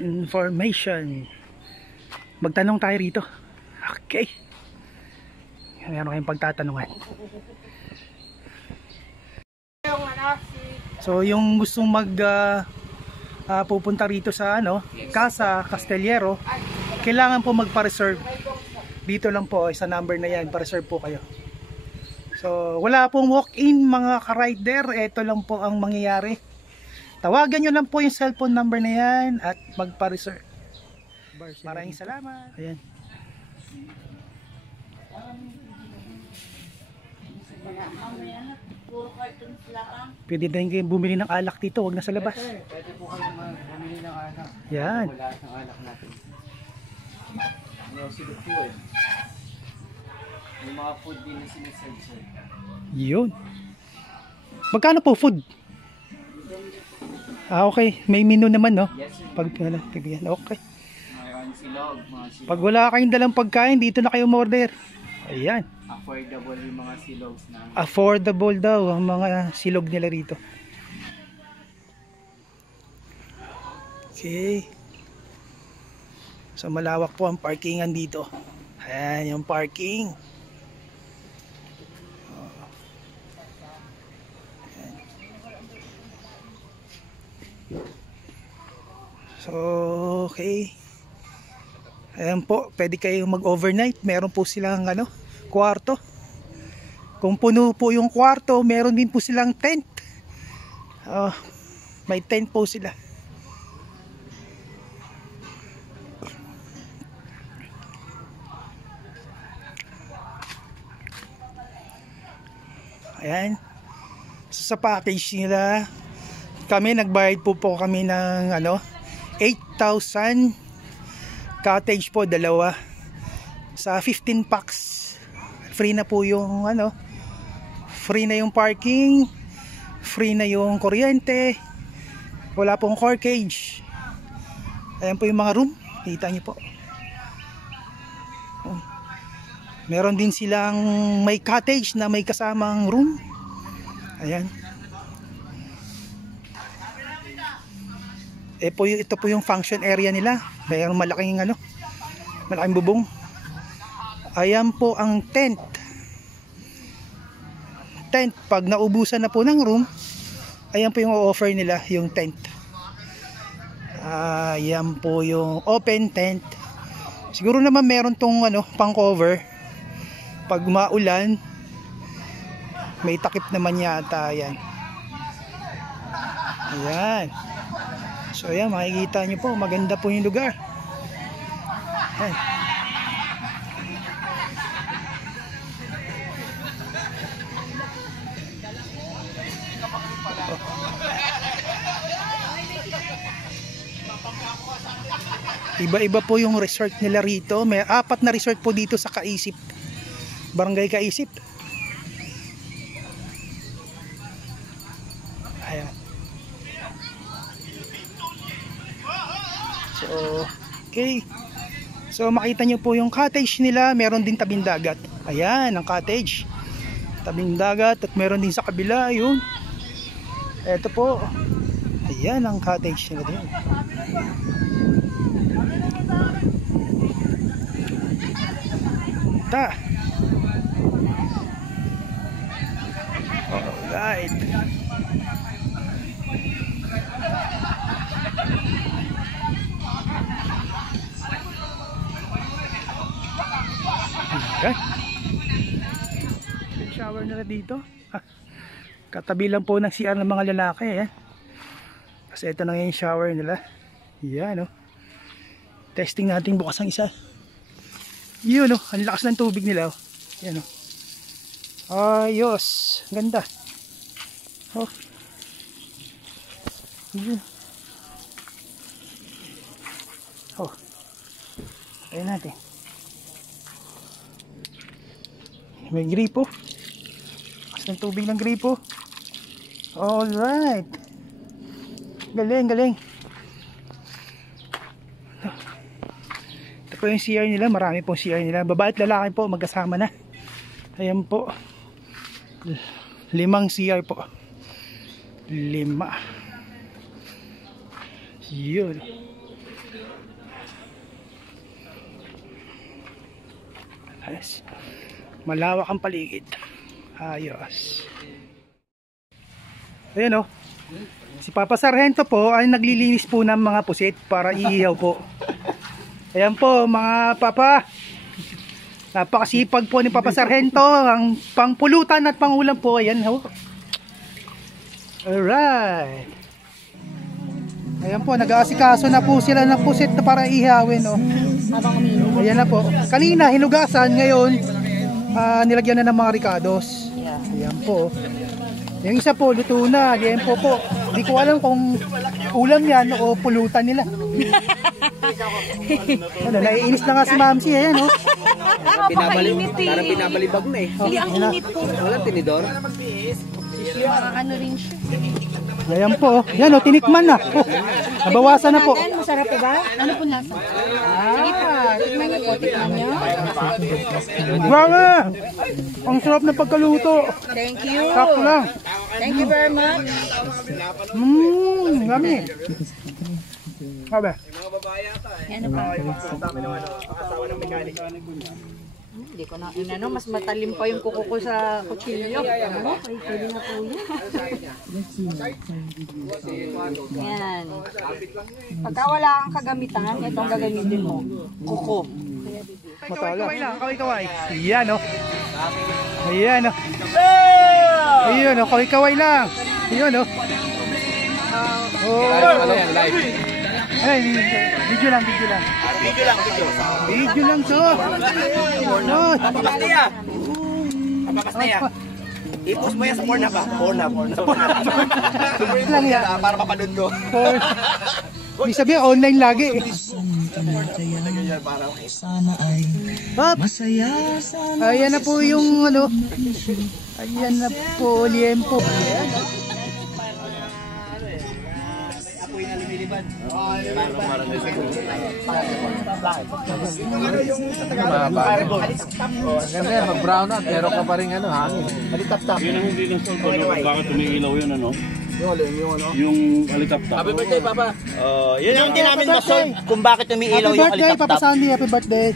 information. Magtanong tayo rito. Okay. Meron kayong pagtatanungan. So yung gustong pupunta rito sa Casa Castillero, kailangan po magpa-reserve. Dito lang po sa number na yan, pa-reserve po kayo. So wala pong walk-in mga ka-rider. Ito lang po ang mangyayari. Tawagan nyo lang po yung cellphone number na yan at magpa-reserve. Maraming salamat. Ayan. Pwede din kayo bumili ng alak dito, wag na sa labas. Pwede po kayo bumili ng alak. Yan. Wala ng alak natin. May silip po eh. May mga food din na siniserve. Yun. Magkano po food? Okay. May menu naman, no? Yes, sir. Pag tigyan. Okay. Mayroon silog, mga silog. Pag wala kayong dalang pagkain, dito na kayo order. Ayan. Affordable yung mga silogs na. Affordable daw ang mga silog nila rito. Okay. So malawak po ang parkingan dito. Ayan yung parking. So okay. Ayan po, pwede kayong mag-overnight. Meron po silang kwarto. Kung puno po yung kwarto, meron din po silang tent. May tent po sila. Ayan. So, sa package nila, kami nagbayad po kami ng 8,000. Cottage po, dalawa. Sa 15 packs. Free na po yung free na yung parking, free na yung kuryente, wala pong corkage. Ayan po yung mga room, kita nyo po. Meron din silang may cottage na may kasamang room. Ayan. Ito po yung function area nila. Mayroong malaking malaking bubong. Ayan po ang tent. Pag naubusan na po ng room, ayan po yung offer nila, yung tent. Ayan po yung open tent. Siguro naman meron tong pang cover. Pag maulan, may takip naman yata. Ayan. Ayan. So ayan, makikita nyo po, maganda po yung lugar. Ayan. Iba-iba po yung resort nila rito. May 4 na resort po dito sa Kaisip, Barangay Kaisip. Ayan. So, okay. So makita nyo po yung cottage nila. Meron din tabing dagat. Ayan ang cottage, tabing dagat. At meron din sa kabila. Yun. Ito po. Ayan ang cottage nila din. Alright. Okay. Shower nila dito. Katabi lang po ng CR ng mga lalaki. Kasi ito na yung shower nila. Yan Testing natin bukas ang isa. Yun ang lakas ng tubig nila. Yan ayos. Ganda. Yun. Ayan natin. May gripo. Lakas ng tubig ng gripo. Alright. Galing. Ito po yung CR nila. Marami po CR nila. Babae at lalaki po magkasama na. Ayan po. 5 CR po. 5. Yun. Ayos. Malawak ang paligid. Ayos. Ayan o. Si Papa Sargento po ay naglilinis po ng mga pusit para iihaw po. Ayan po mga papa. Napakasipag po ni Papa Sargento. Ang pangpulutan at pangulam po. Ayan ho. Alright. Ayan po, nag-aasikaso na po sila ng pusit na para ihawin. Oh. Ayan na po. Kanina hinugasan, ngayon nilagyan na ng mga ricados. Ayan po. Yung isa po, luto na. Ayan po po. Hindi ko alam kung ulam yan o pulutan nila. Ano, naiinis na nga si Mamsi. Ayan o. Parang binabalibag na eh. Hindi, ang init po. Walang tinidor. Parang ano rin siya. Ayan po. Ayan o, tinikman na. Oh, nabawasan na po. Masarap po ba? Ano po lasa? Sige pa. Tikman niyo po. Tikman niyo. Grabe! Ang sarap na pagkaluto. Thank you. Sakto lang. Thank you very much. Dami. Sabi. Ano pa? Hindi ko na inano, mas matalim pa yung kuko ko sa kutsilyo. Ano? Pwede na po yan. Yan. Pagka wala kang kagamitan, ito ang gagamitin mo. Kuko. Kaway-kaway. Ayan o. Ayan o. Ayan o, kaway-kaway lang. Ayan o. Live. Ay, video lang. Video lang to. Papakastaya. Papakastaya. Ipos mo yan sa porna ba? Porna. Lang yan. Para mapanood ko. Ibig sabihin, online lagi. Hop! Ayan na po yung ano. Ayan na po, liempo. Ganda, mag-brown out. Meron ka pa rin ano, hangin. Alitap-tap. Yun ang hindi ng solve kung bakit tumiilaw yun, ano? Yung ano? Yung alitap-tap. Happy birthday, Papa. Yun yung hindi namin masolve kung bakit umiilaw Happy yung birthday, Papa alitap-tap. Sandy. Happy birthday.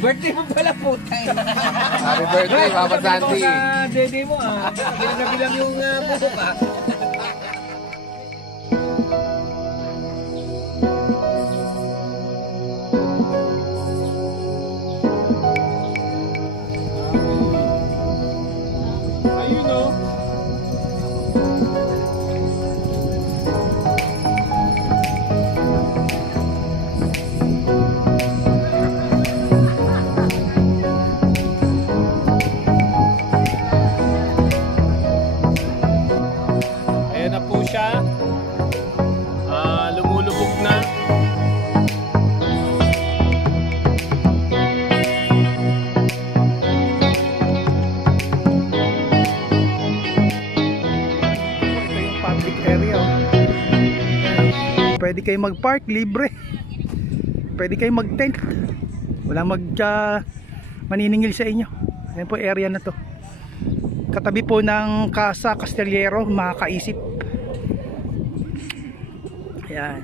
Birthday mo pala po tayo. Happy birthday, Papa Sandy. Sa dede mo bilang yung buhok Ayan na po siya. Lumulubog na. Ito yung public area. Pwede kayo mag-park, libre. Pwede kayo mag-tent. Walang maniningil sa inyo. Ayan po area na to. Katabi po ng Casa Castillero, makakaisip. Ayan.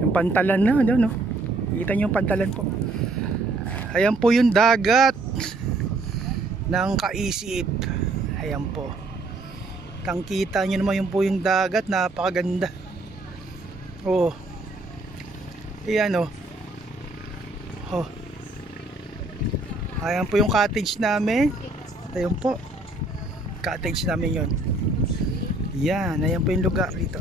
Yung pantalan na, no? Kita nyo yung pantalan po. Ayan po yung dagat ng Kaisip. Ayan po. Kita nyo naman yung po yung dagat, napakaganda. Oh. Ayan oh. Oh. Ayan po yung cottage namin. Ayan po. Cottage namin yun. Yan, ayan po yung lugar dito.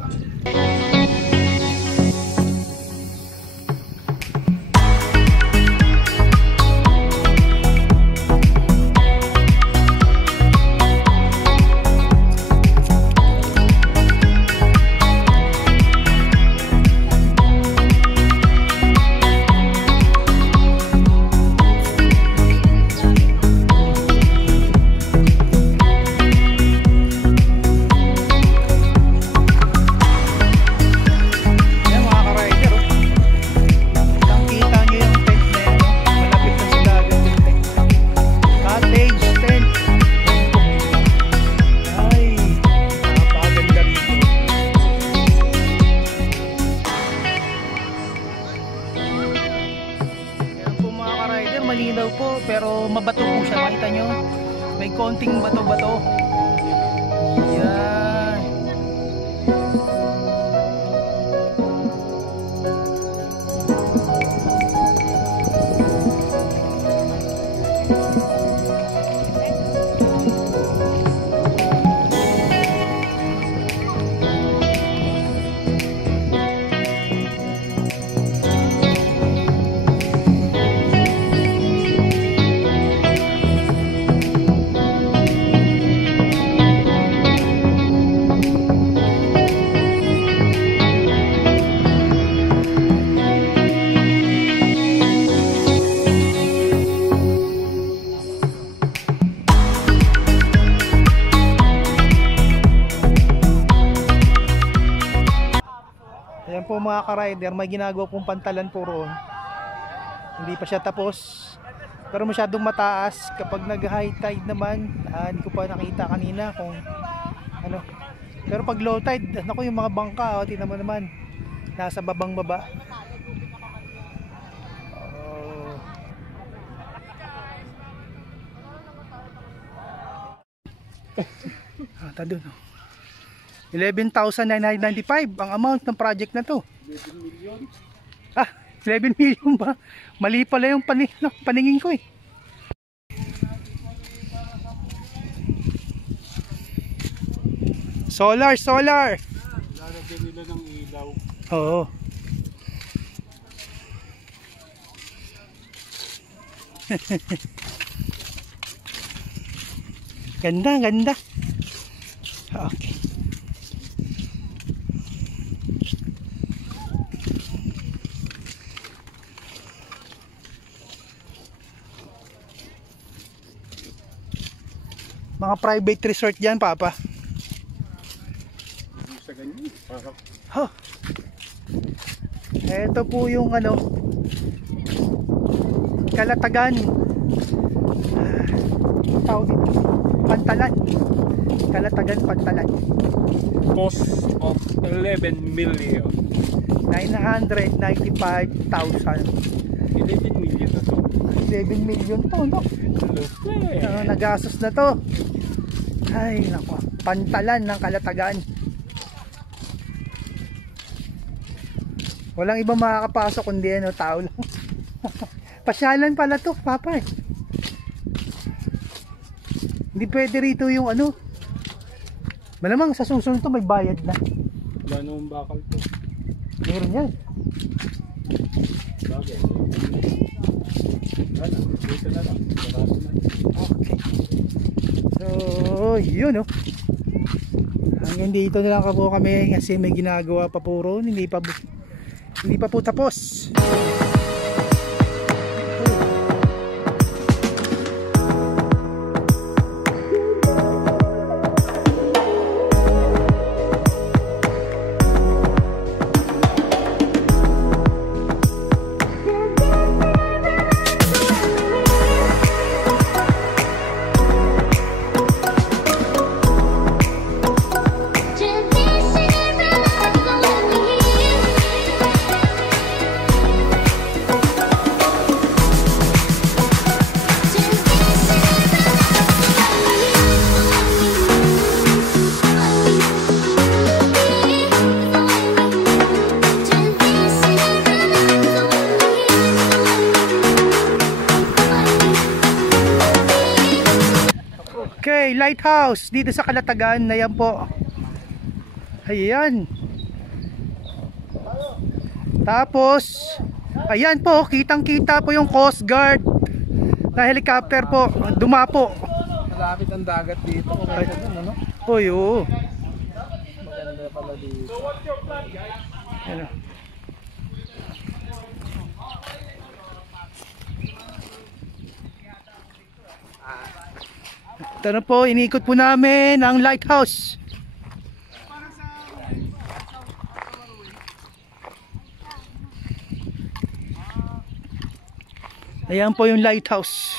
mabato po siya. Makita nyo, may konting bato-bato. Yan. Ayan po mga ka-rider, may ginagawa pong pantalan po roon. Hindi pa siya tapos. Pero masyadong mataas. Kapag nag-high tide naman, hindi ko pa nakita kanina kung ano. Pero pag low tide, naku yung mga bangka, tingnan mo naman. Nasa babang baba. Tado no. 11,995 ang amount ng project na to. 11 million? 11 million ba? Mali pala yung paningin ko eh. Solar. Lalagyan nila ng ilaw. Oo. Ganda. Okay. Mga private resort dyan, Papa. Sa ganyan. Oh. Ito po yung ano, Kalatagan. Tawag dito. Pantalan. Kalatagan Pantalan. Cost of 11 million. 995,000. 11 million na to. 11 million to, no? Nagastos na to. Ay, nako. Pantalan ng Kalatagan. Walang ibang makakapasok kundi ano, tao lang. Pasyalan pala to, Papa eh. Hindi pwede rito yung ano. Malamang sa susunod to may bayad na. Wala namang bakal to. Meron yan. Bagay. Wala. Dito na lang. Okay. So, yun oh. Hanggang dito na lang po kami kasi may ginagawa pa po ron. Hindi pa po tapos. Okay, lighthouse dito sa Kalatagan na yan po. Ayan. Tapos, ayan po, kitang-kita po yung Coast Guard na helicopter po, dumapo. Malapit ang dagat dito. Ay, oy, oo. Maganda pala dito. Ano? Ito na po, inikot po namin ang lighthouse. Ayan po yung lighthouse.